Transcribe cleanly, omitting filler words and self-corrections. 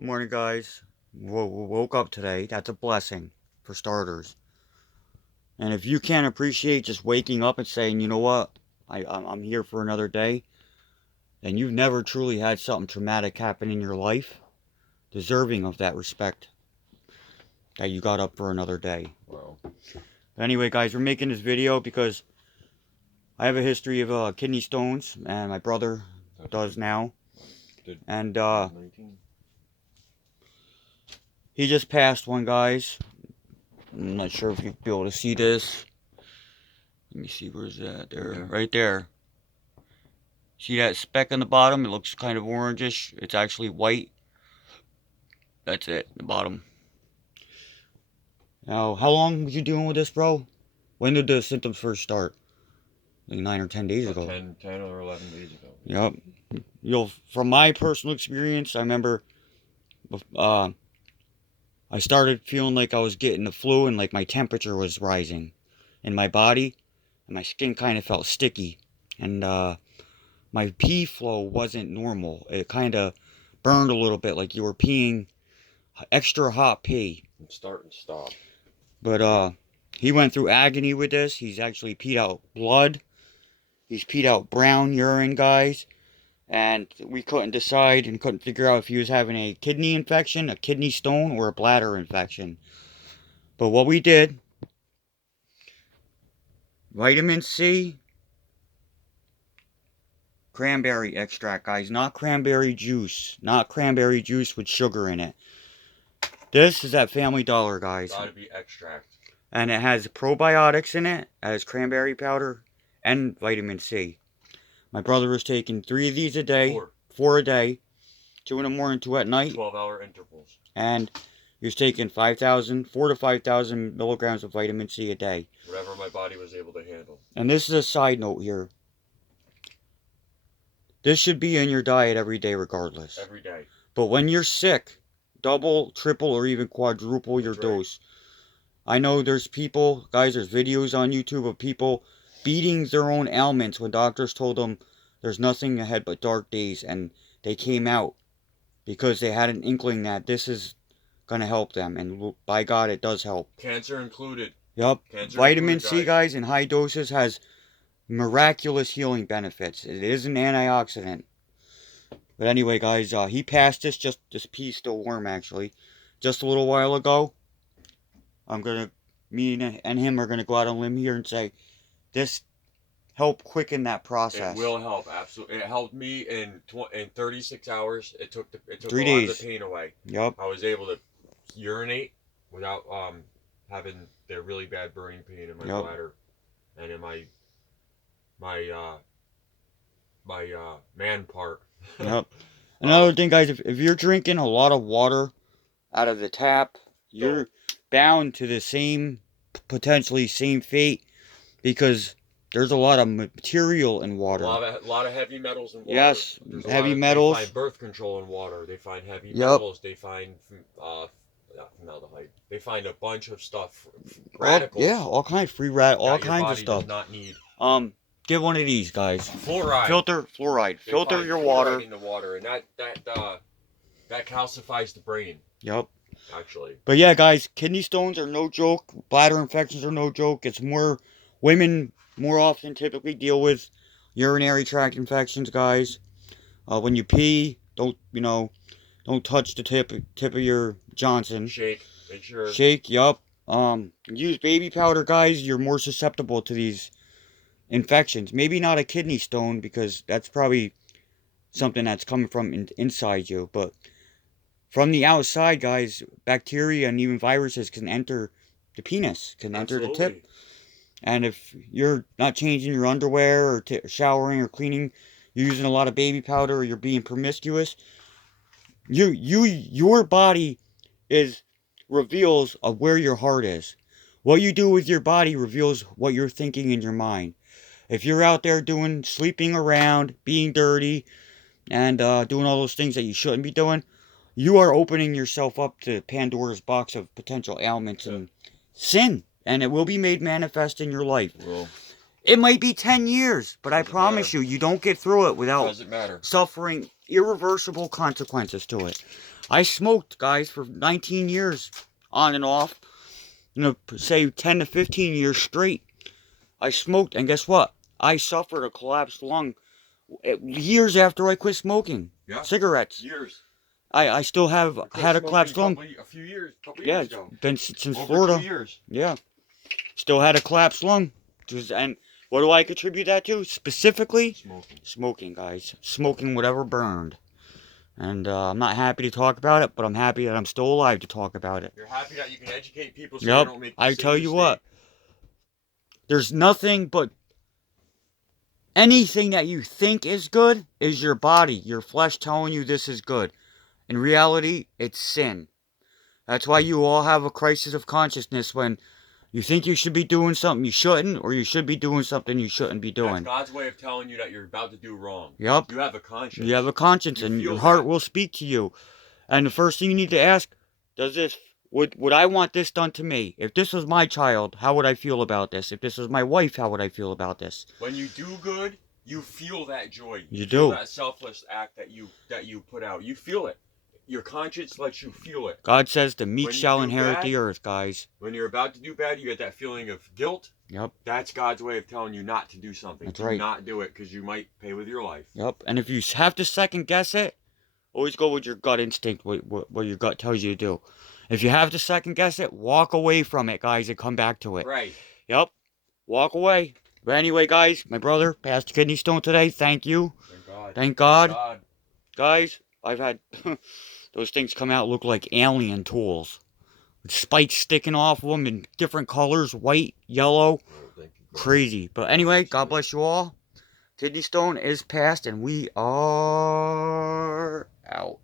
Good morning, guys. Woke up today. That's a blessing, for starters. And if you can't appreciate just waking up and saying, you know what, I'm here for another day, then you've never truly had something traumatic happen in your life, deserving of that respect that you got up for another day. Wow. But anyway, guys, we're making this video because I have a history of kidney stones, and my brother does now. And he just passed one, guys. I'm not sure if you'll be able to see this. Let me see, where's that? There, right there. See that speck on the bottom? It looks kind of orangish. It's actually white. That's it, the bottom. Now, how long was you dealing with this, bro? When did the symptoms first start? Like 9 or 10 days ago. 10 or 11 days ago. Yep. From my personal experience, I remember I started feeling like I was getting the flu and like my temperature was rising in my body. And my skin kind of felt sticky. And my pee flow wasn't normal. It kind of burned a little bit like you were peeing extra hot pee. Start and stop. But he went through agony with this. He's actually peed out blood. He's peed out brown urine, guys. And we couldn't decide and couldn't figure out if he was having a kidney infection, a kidney stone, or a bladder infection. But what we did, vitamin C, cranberry extract, guys. Not cranberry juice. Not cranberry juice with sugar in it. This is at Family Dollar, guys. Gotta be extract. And it has probiotics in it. It has cranberry powder and vitamin C. My brother was taking 3 of these a day. 4 a day. 2 in the morning, 2 at night. 12-hour intervals. And he was taking 4 to 5,000 milligrams of vitamin C a day. Whatever my body was able to handle. And this is a side note here. This should be in your diet every day regardless. Every day. But when you're sick, double, triple, or even quadruple your dose. I know there's people, guys, there's videos on YouTube of people beating their own ailments when doctors told them there's nothing ahead but dark days, and they came out because they had an inkling that this is going to help them, and by God, it does help. Cancer included. Yep. Vitamin C, guys, in high doses has miraculous healing benefits. It is an antioxidant. But anyway, guys, he passed this piece still warm, actually, just a little while ago. Me and him are gonna go out on a limb here and say, this helped quicken that process. It will help, absolutely. It helped me in 36 hours. It took 3 a days. lot of the pain away. Yep. I was able to urinate without having the really bad burning pain in my bladder and in my man part. Yep. Another thing, guys, if you're drinking a lot of water out of the tap, you're bound to the potentially same fate, because there's a lot of material in water. A lot of heavy metals in water. Yes, heavy metals. They find birth control in water. They find heavy metals. They find formaldehyde. They find a bunch of stuff. Radicals. All kinds of free all kinds of stuff. Does not need. Get one of these, guys. Fluoride. Fluoride. Filter your water. In the water, and that calcifies the brain. Yep. Actually. But yeah, guys, kidney stones are no joke. Bladder infections are no joke. It's women more often typically deal with urinary tract infections, guys. When you pee, don't touch the tip of your Johnson. Shake. Make sure. Shake. Yup. Use baby powder, guys. You're more susceptible to these infections. Maybe not a kidney stone, because that's probably something that's coming from inside you, but from the outside, guys, bacteria and even viruses can enter the penis, can enter the tip. And if you're not changing your underwear or showering or cleaning, you're using a lot of baby powder, or you're being promiscuous, your body reveals of where your heart is. What you do with your body reveals what you're thinking in your mind. If you're out there sleeping around, being dirty, and doing all those things that you shouldn't be doing, you are opening yourself up to Pandora's box of potential ailments and sin. And it will be made manifest in your life. Well, it might be 10 years, but I promise you don't get through it without suffering irreversible consequences to it. I smoked, guys, for 19 years, on and off. You know, say 10 to 15 years straight. I smoked, and guess what? I suffered a collapsed lung years after I quit smoking. Yeah. Cigarettes. Years. I still have had a collapsed lung. A few years Yeah, ago. it's been since Over Florida. 2 years. Yeah. Still had a collapsed lung. And what do I contribute that to? Specifically? Smoking. Smoking, guys. Smoking whatever burned. And I'm not happy to talk about it, but I'm happy that I'm still alive to talk about it. You're happy that you can educate people so Yep. they don't make the I same tell you mistake. what. There's nothing but anything that you think is good is your body, your flesh telling you this is good. In reality, it's sin. That's why you all have a crisis of consciousness when you think you should be doing something you shouldn't, or you should be doing something you shouldn't be doing. That's God's way of telling you that you're about to do wrong. Yep. You have a conscience. You have a conscience, You and feel your heart that. will speak to you. And the first thing you need to ask, would I want this done to me? If this was my child, how would I feel about this? If this was my wife, how would I feel about this? When you do good, you feel that joy. You feel do. that selfless act that you put out. You feel it. Your conscience lets you feel it. God says the meek When you shall do inherit bad, the earth, guys. When you're about to do bad, you get that feeling of guilt. Yep. That's God's way of telling you not to do something. That's do right. not do it because you might pay with your life. Yep. And if you have to second guess it, always go with your gut instinct, what your gut tells you to do. If you have to second guess it, walk away from it, guys, and come back to it. Right. Yep. Walk away. But anyway, guys, my brother passed a kidney stone today. Thank you. Thank God. Thank God. Thank God. Guys, I've had those things come out look like alien tools. With spikes sticking off of them in different colors, white, yellow. Oh, thank you, God. Crazy. But anyway, God bless you all. Kidney stone is passed, and we are out.